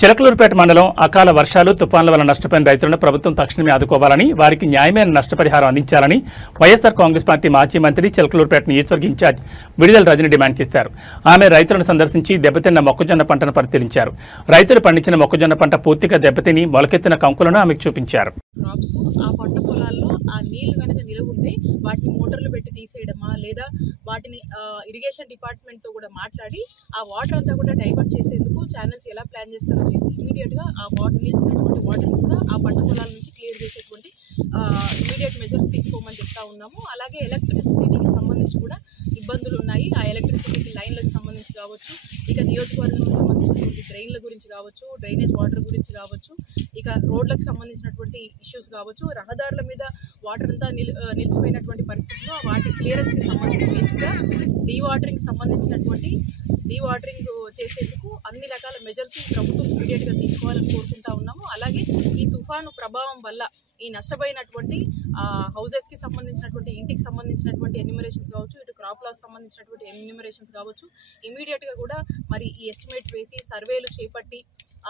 చిలకలూరుపేట మండలం అకాల వర్షాలు తుఫాన్ల వల్ల నష్టపోయిన రైతులను ప్రభుత్వం తక్షణమే ఆదుకోవాలని వారికి న్యాయమైన నష్టపరిహారం అందించాలని వైఎస్ఆర్ కాంగ్రెస్ పార్టీ మాజీ మంత్రి చిలకలూరుపేట నియోజకవర్గ ఇన్ఛార్జ్ విడుదల రజని డిమాండ్ చేశారు. ఆమె రైతులను సందర్శించి దెబ్బతిన్న మొక్కజొన్న పంటను పరిశీలించారు. రైతులు పండించిన మొక్కజొన్న పంట పూర్తిగా దెబ్బతిని మొలకెత్తిన కంకులను ఆమెకు చూపించారు. ఆ పంట పొలాల్లో ఆ నీళ్లు కనుక నిలవుంటే వాటిని మోటార్లు పెట్టి తీసేయడమా లేదా వాటిని ఇరిగేషన్ డిపార్ట్మెంట్తో కూడా మాట్లాడి ఆ వాటర్ అంతా కూడా డైవర్ట్ చేసేందుకు ఛానల్స్ ఎలా ప్లాన్ చేస్తారో చేసి ఇమీడియట్గా ఆ వాటర్ నిలిచినటువంటి వాటర్ కూడా ఆ పంట పొలాల నుంచి క్లియర్ చేసేటువంటి ఇమీడియట్ మెజర్స్ తీసుకోమని చెప్తా ఉన్నాము. అలాగే ఎలక్ట్రిసిటీకి సంబంధించి కూడా ఇబ్బందులు ఉన్నాయి. ఆ ఎలక్ట్రిసిటీకి లైన్లకు సంబంధించి కావచ్చు, ఇక నియోజకవర్గానికి సంబంధించినటువంటి డ్రైన్ల గురించి కావచ్చు, డ్రైనేజ్ వాటర్ గురించి కావచ్చు, ఇక రోడ్లకు సంబంధించినటువంటి ఇష్యూస్ కావచ్చు, రహదారుల మీద వాటర్ అంతా నిలిచిపోయినటువంటి పరిస్థితుల్లో వాటి క్లియరెన్స్కి సంబంధించి బేసిక్గా డీవాటరింగ్ చేసేందుకు అన్ని రకాల మెజర్స్ ప్రభుత్వం ఇమీడియట్గా తీసుకోవాలని కోరుకుంటా ఉన్నాము. అలాగే ఈ తుఫాను ప్రభావం వల్ల ఈ నష్టపోయినటువంటి హౌజెస్కి సంబంధించినటువంటి ఇంటికి సంబంధించినటువంటి ఎన్యూమరేషన్స్ కావచ్చు, ఇటు క్రాప్ లాస్ సంబంధించినటువంటి ఎన్యూమరేషన్స్ కావచ్చు, ఇమీడియట్గా కూడా మరి ఈ ఎస్టిమేట్స్ వేసి సర్వేలు చేపట్టి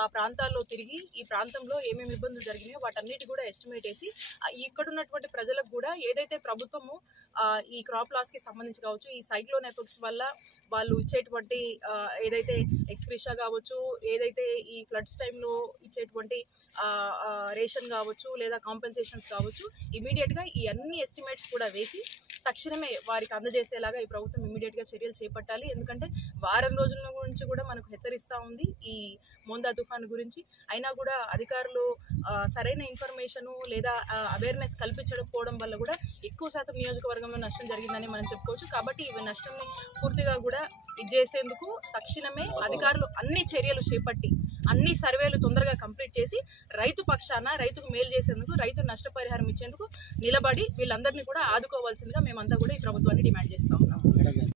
ఆ ప్రాంతాల్లో తిరిగి ఈ ప్రాంతంలో ఏమేమి ఇబ్బందులు జరిగినాయో వాటన్నిటి కూడా ఎస్టిమేట్ వేసి ఇక్కడ ఉన్నటువంటి ప్రజలకు కూడా ఏదైతే ప్రభుత్వము ఈ క్రాప్ లాస్కి సంబంధించి కావచ్చు, ఈ సైక్లోన్ ఎఫెక్ట్స్ వల్ల వాళ్ళు ఇచ్చేటువంటి ఏదైతే ఎక్స్క్రిషా కావచ్చు, ఏదైతే ఈ ఫ్లడ్స్ టైంలో ఇచ్చేటువంటి రేషన్ కావచ్చు లేదా కాంపెన్సేషన్స్ కావచ్చు, ఇమీడియట్గా ఈ అన్ని ఎస్టిమేట్స్ కూడా వేసి తక్షణమే వారికి అందజేసేలాగా ఈ ప్రభుత్వం ఇమీడియట్గా చర్యలు చేపట్టాలి. ఎందుకంటే వారం రోజుల గురించి కూడా మనకు హెచ్చరిస్తూ ఉంది ఈ మోందా తుఫాను గురించి. అయినా కూడా అధికారులు సరైన ఇన్ఫర్మేషను లేదా అవేర్నెస్ కల్పించకపోవడం వల్ల కూడా ఎక్కువ శాతం నియోజకవర్గంలో నష్టం జరిగిందని మనం చెప్పుకోవచ్చు. కాబట్టి ఈ నష్టాన్ని పూర్తిగా కూడా చేసేందుకు తక్షణమే అధికారులు అన్ని చర్యలు చేపట్టి అన్ని సర్వేలు తొందరగా కంప్లీట్ చేసి రైతు పక్షాన రైతుకు మేలు చేసేందుకు, రైతు నష్టపరిహారం ఇచ్చేందుకు నిలబడి వీళ్ళందరినీ కూడా ఆదుకోవాల్సిందిగా మేమంతా కూడా ఈ ప్రభుత్వాన్ని డిమాండ్ చేస్తూ ఉన్నాము.